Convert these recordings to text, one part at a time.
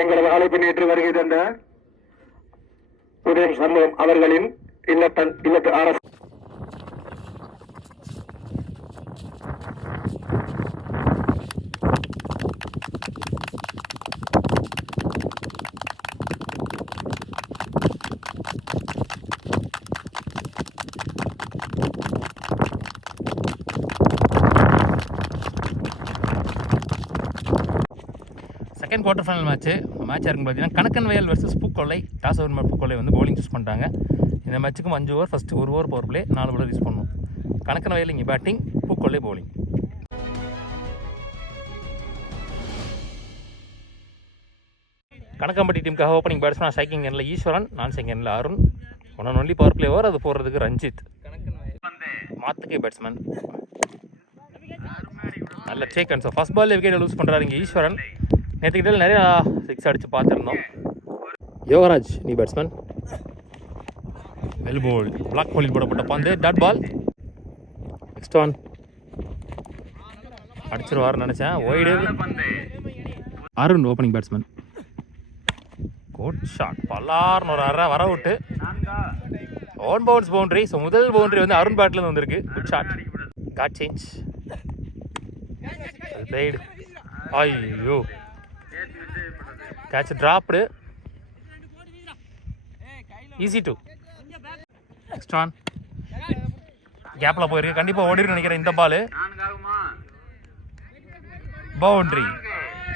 எங்களது அழைப்பு நேற்று வருகை தந்த உதயம் சண்முகம் அவர்களின் இல்லத்து அரசு செகண்ட் குவார்டர் ஃபைனல் மேட்ச்சாக இருக்கும் பார்த்தீங்கன்னா Kanakkan Vayal versus Pookollai. Toss over Pookollai வந்து பவுலிங் சூஸ் பண்ணிட்டாங்க. இந்த மேட்ச்சுக்கும் 5 over, first 1 over power play, 4 bowler use பண்ணணும். கணக்கன் வயல் இங்கே பேட்டிங், பூக்கொல்லை பவுலிங். கணக்கம்பட்டி டீமுக்காக ஓப்பனிங் பேட்ஸ்மேன் ஸ்ட்ரைக்கிங் எண்ணில் ஈஸ்வரன், நான் செகண்ட் எண்ணில் Arun. One only power play over, அது போடுறதுக்கு ரஞ்சித். மாத்துக்கே பேட்ஸ்மேன் நல்ல take and so first ball விக்கெட்டை லூஸ் பண்ணுறாரு இங்கே ஈஸ்வரன். நேற்றுக்கிட்ட நிறையா 6 அடித்து பார்த்துருந்தோம். யோகராஜ் நீ பேட்ஸ்மேன். வெல் போல் பிளாக் பாலில் போடப்பட்ட பந்து, டாட் பால். நெக்ஸ்ட் ஒன் அடிச்சிருவாருன்னு நினச்சேன், wide. Arun opening batsman. Good shot, பல்லார்னு ஒரு அரை வர விட்டு ஓன் பவுன்ஸ் பவுண்ட்ரி. ஸோ முதல் பவுண்ட்ரி வந்து அருண் பேட்லேருந்து வந்திருக்கு. குட் ஷாட், காட் சேஞ்ச், ரைடு. ஐயோ, catch dropped, easy two. Next on கேப்பில் போயிருக்கு, கண்டிப்பாக ஓடிருன்னு நினைக்கிறேன் இந்த பால். பவுண்ட்ரி.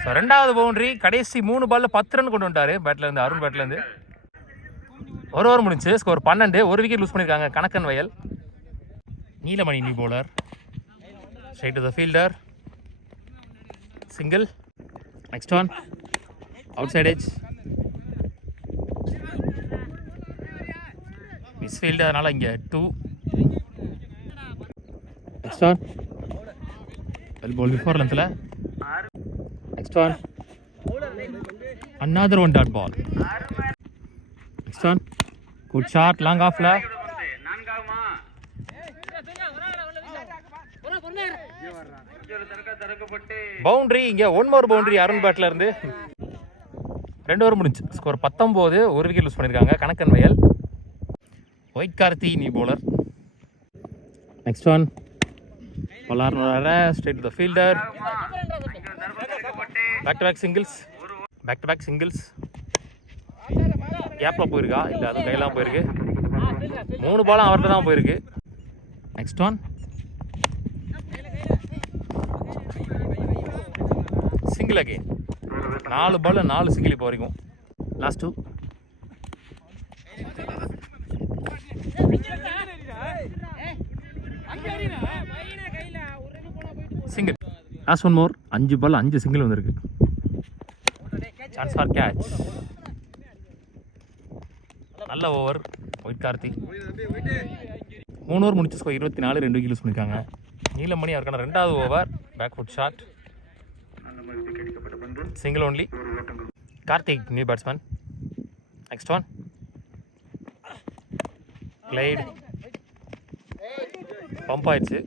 ஸோ 2வது பவுண்ட்ரி. கடைசி 3 பாலில் 10 ரன் கொண்டு வந்துட்டார் பேட்லேருந்து, அருண் பேட்லேருந்து. ஒரு ஓவர் முடிஞ்சு, ஸ்கோர் 12. ஒரு விக்கெட் லூஸ் பண்ணியிருக்காங்க Kanakkan Vayal. Neelamani new bowler, straight to the fielder, single. Next one outside edge, miss field, அதனால் இங்கே 2. Next one well ball before லென்த்தில். Next one another one dot ball. Next one good shot, long off-ல. Boundary. இங்கே 1 more boundary Arun battle இருந்து. 2 over முடிஞ்சு, score 19. ஒரு wicket lose பண்ணியிருக்காங்க Kanakkan Vayal. Wide Karthi new bowler. Next one பல்லார் straight to the fielder. Back to back singles. கேப்பில் போயிருக்கா இல்லை, அது கையெல்லாம் போயிருக்கு. 3 பாலும் அவர்கிட்ட தான் போயிருக்கு. Next one single again. 4 ball 4 single இப்போ வரைக்கும். Last 2. Single. Last 1 more. 5 ball 5 single வந்திருக்கு. Chance for catch. நல்ல ஓவர் ஒயிட் கார்த்தி. 3 ஓவர் முடிச்சு ஸ்கோர் 24. 2 விக்கெட் யூஸ் பண்ணியிருக்காங்க. நீலமணி அவருக்கான 2வது over. Back foot shot, single only. Karthik new batsman. Next one glide, bump ஆயிடுச்சு,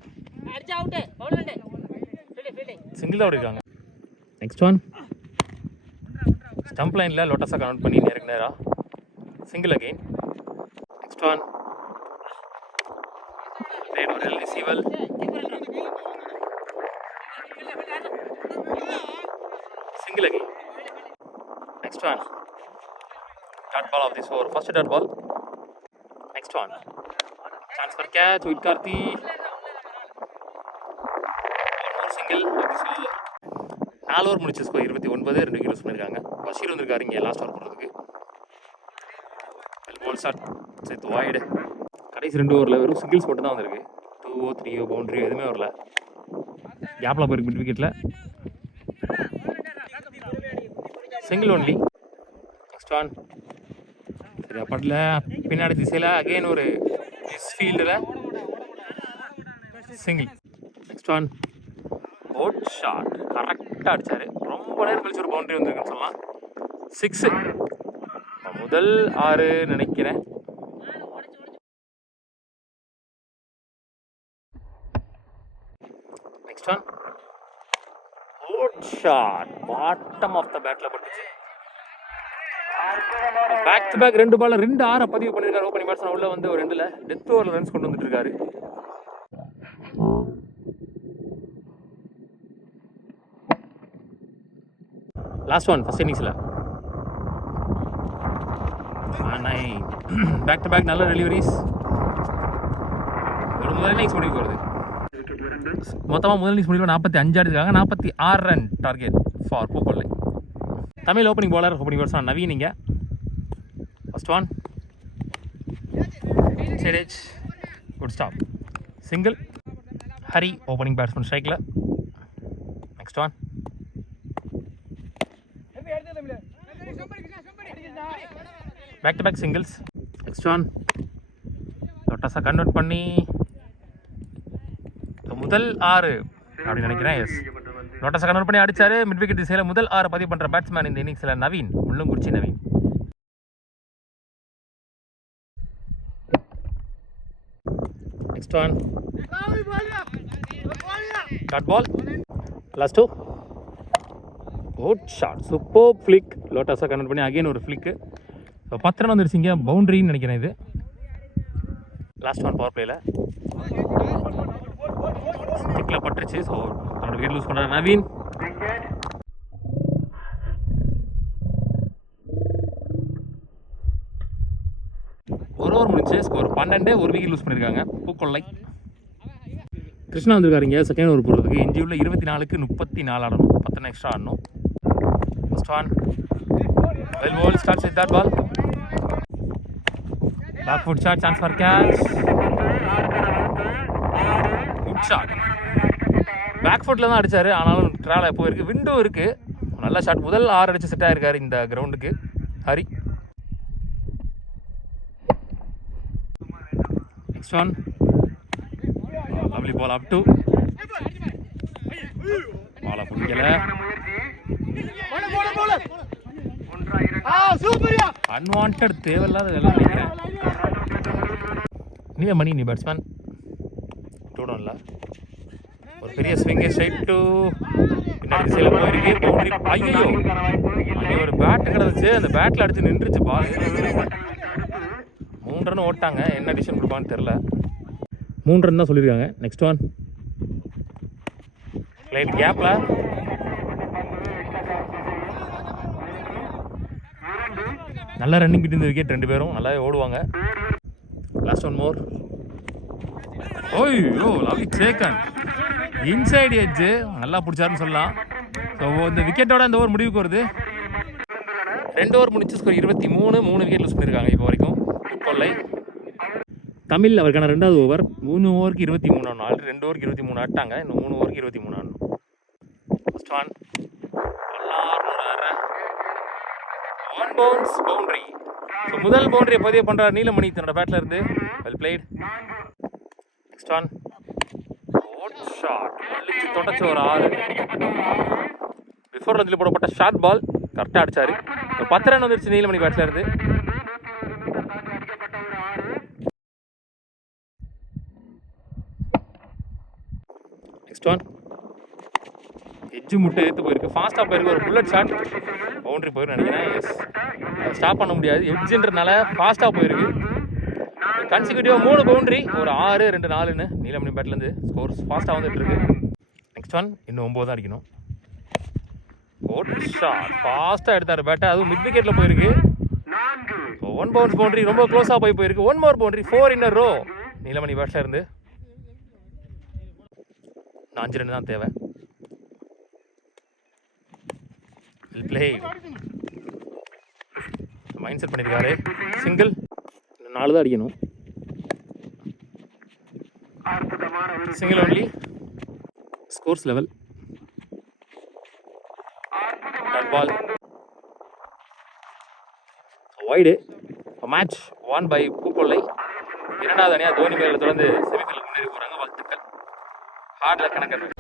single தான் இருக்காங்க. நெக்ஸ்ட் ஒன் ஸ்டம்ப் லைனில் லோட்டஸாக கனெக்ட் பண்ணி நேராக சிங்கிள் அகெயின். நெக்ஸ்ட் ஒன் ரிசீவல், single again. Next one dot ball of this over, first dot ball. Next one chance for catch with Karthi. More single of this over. 4 over முடிச்சு score 29. 2 wicket use பண்ணியிருக்காங்க. பஷீர் வந்திருக்காரு இங்கே last over போடுறதுக்கு. பால் shot சேர்த்து void. கடைசி 2 ஓவரில் வெறும் singles மட்டும் தான் வந்திருக்கு. 2 3 பவுண்டரி எதுவுமே வரல. கேப்பில் போயிருக்கு மிட் விக்கெட்டில். Single only. நெக்ஸ்ட் ஒன் சரி படல பின்னாடி திசையில் அகெயின் ஒரு மிஸ் ஃபீல்டில் single. Next one out shot, கரெக்டாக அடித்தார். ரொம்ப நேரம் கழிச்சு ஒரு பவுண்டரி வந்துருக்குன்னு சொல்லலாம். 6. முதல் 6 நினைக்கிறேன். Next one out shot, bottom of the பேட்டில் பட்டுச்சு. பேக் டு பேக் 2 பால்ல 2 6 பதிவு பண்ணிருக்காரு ஓப்பனிங் பேட்ஸ்மேன். உள்ள வந்து ஒரு 2ல டெத் ஓவர்ல ரன்ஸ் கொண்டு வந்துட்டு இருக்காரு. லாஸ்ட் ஒன் ஃபர்ஸ்ட் இன்னிங்ஸ்ல பேக் டு பேக் நல்ல டெலிவரிஸ். ஒரு முதல் இன்னிங்ஸ் முடிவுக்கு வருது. மொத்தமாக முதல் இன்னிங்ஸ் முடிவில் 45 அடிச்சிருக்காங்க. 46 run target for Pookollai. Tamil opening bowler opening batsman Naveen. இங்கே first one side good stop single. Hari opening batsman ஸ்ட்ரைக்கில். Next one back to back singles. Next one லொட்டாஸாக கன்வெர்ட் பண்ணி முதல் 6 அப்படின்னு நினைக்கிறேன். எஸ், லொட்டாஸாக கன்வெர்ட் பண்ணி அடிச்சாரு. மிட் விக்கெட் திசையில் முதல் 6 பதிவு பண்ணுற பேட்ஸ்மேன் இந்த இன்னிங்ஸில் Naveen, Mullunguruchi Naveen. Next one short ball last 2 good shot super flick. லோட்டாஸாக கன்வெர்ட் பண்ணி அகைன் ஒரு ஃபிளிக்கு. 10 ரன் வந்துருச்சிங்க. பவுண்டரின்னு நினைக்கிறேன் இது. லாஸ்ட் ஒன் பவர் பிளேயில் ஸ்டிக்கில் பட்டுருச்சு. ஸோ நம்மளோட விக்கெட் லூஸ் பண்ணுறாரு நவீன். ஒரு ஓவர் முடிச்சு ஸ்கோர் 12. ஒரு விக்கெட் லூஸ் பண்ணியிருக்காங்க பூக்கொல்லை. கிருஷ்ணா வந்திருக்காருங்க செகண்ட் ஓவர் போடுறதுக்கு. எஞ்சி உள்ள 24க்கு 34 ஆடணும். 10 எக்ஸ்ட்ரா ஆடணும். First one well ball starts with that ball. Back foot shot chance for catch. Good shot. Back ஃபுட்டில் தான் அடித்தார். ஆனாலும் ட்ராவல் போயிருக்கு. விண்டோ இருக்குது. நல்ல ஷாட். முதல் 6 அடித்து செட் ஆகிருக்காரு இந்த கிரவுண்டுக்கு Hari. Next one lovely ball up to பாலை பிடிக்கல. அன்வான்ட் தேவையில்லாத வேலை நினைக்கிறேன். நீ மணி நீ பேட்ஸ்மேன் டூடோன்ல ஒரு பெரிய ஸ்விங்கு ஸ்ட்ரைட் டு பின்னாடி திசையில் போயிருக்கு. பவுண்டரி. ஐயோ, அங்கே ஒரு பேட்டு கிடந்துச்சு. அந்த பேட்டில் அடிச்சு நின்றுச்சு பால். 3 ரன் ஓட்டாங்க. என்ன டிசிஷன் கொடுப்பான்னு தெரில. 3 ரன் தான் சொல்லியிருக்காங்க. நெக்ஸ்ட் ஒன் லைட் கேப்பில் நல்லா ரன்னிங் பிட் இந்த விக்கெட். 2 பேரும் நல்லாவே ஓடுவாங்க. Last one more. ஓய்யோ லவ்லி சேக்கன் இன்சைடு எட்ஜு நல்லா பிடிச்சாருன்னு சொல்லலாம். ஸோ இந்த விக்கெட்டோட இந்த ஓவர் முடிவுக்கு வருது. 2 ஓவர் முடிச்சு ஸ்கோர் 23. 3 விக்கெட் லூஸ் பண்ணியிருக்காங்க இப்போ வரைக்கும் கொல்லை. தமிழ் அவருக்கான 2வது ஓவர். 3 ஓவருக்கு 23 ஆடணும். ஆல்ரெடி 2 ஓவருக்கு 23 ஆட்டாங்க. இன்னும் 3 ஓவருக்கு 23 ஆடணும். First one one bounce boundary. So முதல் பவுண்டரியை பதிவு பண்ணுறார் நீலமணி தன்னோட பேட்டில் இருந்து. Well played. Next one good shot. அடிச்சு தொடச்சு ஒரு 6. பிஃபோர் ரன்ஸில் போடப்பட்ட ஷார்ட் பால் கரெக்டாக அடிச்சாரு. 10 ரன் வந்துருச்சு நீலமணி பேட்டில் இருந்து. நெக்ஸ்ட் ஒன் எட்ஜு முட்டை எடுத்து போயிருக்கு. ஃபாஸ்ட்டாக போயிருக்கு. ஒரு புல்லட் ஷாட் பவுண்டரி போயிருக்கு நினைக்கிறேன். எஸ், ஸ்டாப் பண்ண முடியாது எட்ஜுன்றனால ஃபாஸ்ட்டாக போயிருக்கு. கன்சிக்யூட்டிவாக 3 பவுண்டரி, ஒரு 6, 2, 4ன்னு நீலமணி பேட்லேருந்து ஸ்கோர்ஸ் ஃபாஸ்ட்டாக வந்துட்டு இருக்கு. நெக்ஸ்ட் ஒன் இன்னும் 9 தான் அடிக்கணும். Good shot. ஃபாஸ்ட்டாக எடுத்தார் பேட்டை. அதுவும் மிட் விக்கெட்டில் போயிருக்கு. 1 பவுன்ஸ் பவுண்டரி ரொம்ப க்ளோஸாக போயிருக்கு. 1 more boundary. 4 in a row Neelamani பேட்டில் இருந்து. 5 ரன் தான் தேவை. பிளே மைண்ட் செட் பண்ணியிருக்காரு. சிங்கிள். 4 தான் அடிக்கணும். Single only. Scores level ball wide. Match won by Pookollai. 2வது அணியாக தோனி மேல தொடர்ந்து செமிஃபைனல் முன்னேறி போகிறாங்க. வாழ்த்துக்கள். ஹார்ட் லக் கணக்கு.